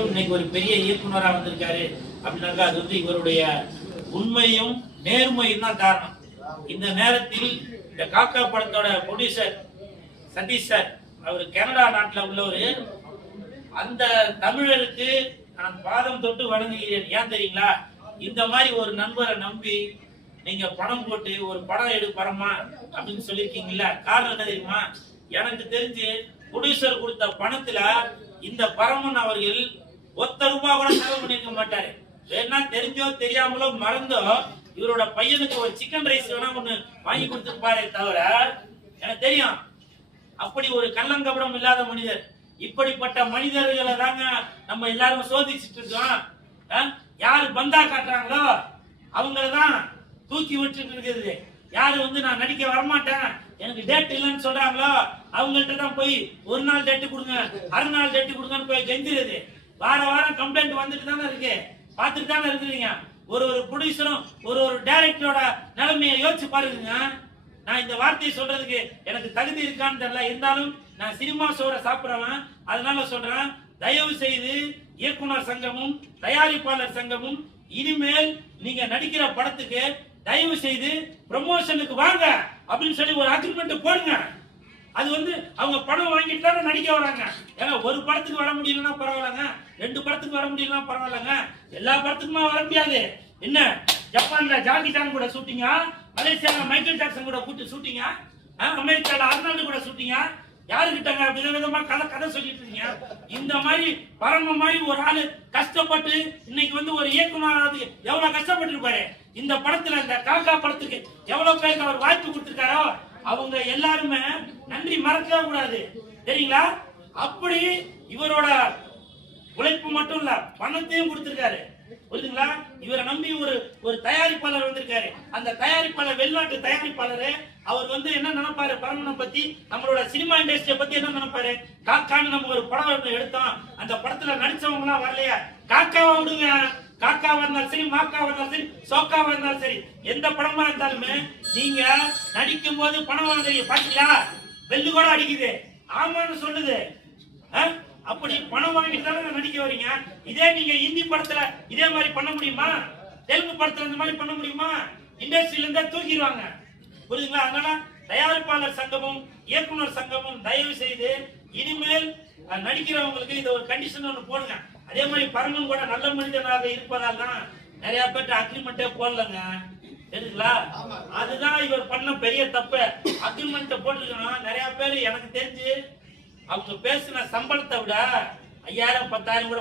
இன்னைக்கு ஒரு பெரிய இயக்குனரா வந்திருக்காரு அப்படின்னாக்கா அது வந்து இவருடைய உண்மையும் நேர்மையும் தான் காரணம். இந்த நேரத்தில் இந்த காக்கா படத்தோட ப்ரொடியூசர் சதீஷ் சார், அவர் கனடா நாட்டில் உள்ளவர். அந்த தமிழருக்கு நான் பாதம் தொட்டு வணங்குகிறேன். ஏன் தெரியுங்களா? இந்த மாதிரி ஒரு நண்பரை நம்பி நீங்க பணம் போட்டு ஒரு படம் எடுப்பறமா அப்படின்னு சொல்லியிருக்கீங்களா? காரணம் என்ன தெரியுமா? எனக்கு தெரிஞ்சு ப்ரொடியூசர் கொடுத்த பணத்துல இந்த பரமன் அவர்கள் ஒத்த ரூபாய் கூட செலவு பண்ணிருக்க மாட்டாரு. வேணா தெரிஞ்சோ தெரியாமலோ மறந்தோ இவரோட பையனுக்கு ஒரு சிக்கன் ரைஸ் வேணா ஒண்ணு வாங்கி கொடுத்துருப்பாரே தவிர, எனக்கு தெரியும் அப்படி ஒரு கள்ளங்கபடம் இல்லாத மனிதர். இப்படிப்பட்ட மனிதர்களை தாங்க நம்ம எல்லாரும் சோதிச்சுட்டு இருக்கோம். யாரு பந்தா காட்டுறாங்களோ அவங்களதான் தூக்கி விட்டுட்டு இருக்குது. யாரு வந்து நான் நடிக்க வரமாட்டேன், எனக்கு டேட் இல்லைன்னு சொல்றாங்களோ அவங்கள்ட்ட தான் போய் ஒரு நாள் டேட்டு கொடுங்க, அரை நாள் டேட்டு கொடுங்கன்னு போய் கெஞ்சிருது. வாரம் கம்ப்ளைண்ட் வந்துட்டு தானே இருக்கு, பார்த்துட்டு தானே இருக்கிறீங்க. ஒரு ப்ரொடியூசரும் ஒரு டைரக்டரோட நிலைமையை யோசிச்சு பாருங்க. நான் இந்த வார்த்தையை சொல்றதுக்கு எனக்கு தகுதி இருக்கான்னு தெரியல, இருந்தாலும் நான் சினிமா சோற சாப்பிடுறவன், அதனால சொல்றேன். தயவு செய்து இயக்குனர் சங்கமும் தயாரிப்பாளர் சங்கமும் இனிமேல் நீங்க நடிக்கிற படத்துக்கு தயவு செய்து ப்ரமோஷனுக்கு வாங்க அப்படின்னு சொல்லி ஒரு அக்ரிமெண்ட் போடுங்க. அது வந்து அவங்க பணம் வாங்கிட்டு தானே நடிக்க வராங்க. ஏன்னா ஒரு படத்துக்கு வர முடியலன்னா பரவாயில்லங்க, 2 படத்துக்கு வர முடியலன்னா பரவாயில்லங்க, எல்லா படத்துக்குமா வர முடியாது. என்ன ஜப்பான்ல ஜாக்கி சான் கூட ஷூட்டிங்க, மலேசியால மைக்கேல் ஜாக்சன் கூட கூட்டு ஷூட்டிங்க, அமெரிக்கால அர்னால்டு கூட ஷூட்டிங்க. யாருக்கிட்டங்க விதவிதமா கதை சொல்லிட்டு இருக்கீங்க? இந்த மாதிரி பரம மாதிரி ஒரு ஆளு கஷ்டப்பட்டு இன்னைக்கு வந்து ஒரு இயக்குனர் எவ்வளவு கஷ்டப்பட்டு இருப்பாரு. இந்த படத்துல இந்த காக்கா படத்துக்கு எவ்வளவு பேருக்கு அவர் வாய்ப்பு கொடுத்திருக்காரோ அவங்க எல்லாருமே நன்றி மறக்கவே கூடாது, தெரியுங்களா? அப்படி இவரோட உழைப்பு மட்டும் இல்ல, பணத்தையும் கொடுத்திருக்காரு, புரியுதுங்களா? இவரை நம்பி ஒரு தயாரிப்பாளர் வந்திருக்காரு. அந்த தயாரிப்பாளர் வெளிநாட்டு தயாரிப்பாளர். அவர் வந்து என்ன நினைப்பாரு பரமனை பத்தி, நம்மளோட சினிமா இண்டஸ்ட்ரியை பத்தி என்ன நினைப்பாரு? காக்கான்னு நம்ம ஒரு படம் எடுத்தோம், அந்த படத்துல நடிச்சவங்க எல்லாம் வரலையா, காக்காவா விடுங்க. காக்காவா இருந்தாலும் சரி, மாக்காவா இருந்தாலும் சரி, சோக்காவா இருந்தாலும் சரி, எந்த படமா இருந்தாலுமே நீங்க நடிக்கும் போது பணம் வாங்குறீங்க பாத்தீங்களா? வெள்ளு கூட அடிக்குது, ஆமான்னு சொல்லுது. அப்படி பணம் வாங்கிட்டு தானே நடிக்க வரீங்க. இதே நீங்க ஹிந்தி படத்துல இதே மாதிரி பண்ண முடியுமா? தெலுங்கு படத்துல இந்த மாதிரி பண்ண முடியுமா? இண்டஸ்ட்ரியில இருந்தா தூக்கிடுவாங்க, புரியுதுங்களா? அதனால தயாரிப்பாளர் சங்கமும் இயக்குனர் சங்கமும் தயவு செய்து இனிமேல் நடிக்கிறவங்களுக்கு இதை ஒரு கண்டிஷன் ஒன்று போடுங்க. அதே மாதிரி பரமன் கூட நல்ல மனிதனாக இருப்பதால் தான் நிறைய பேர்ட்ட அக்ரிமெண்டே போடலங்க, தெரியுங்களா? அதுதான் இவர் பண்ண பெரிய தப்பு. அக்ரிமெண்ட் போட்டுருக்கணும். நிறைய பேர் எனக்கு தெரிஞ்சு அவங்க பேசின சம்பளத்தை விட 5000 10,000 கூட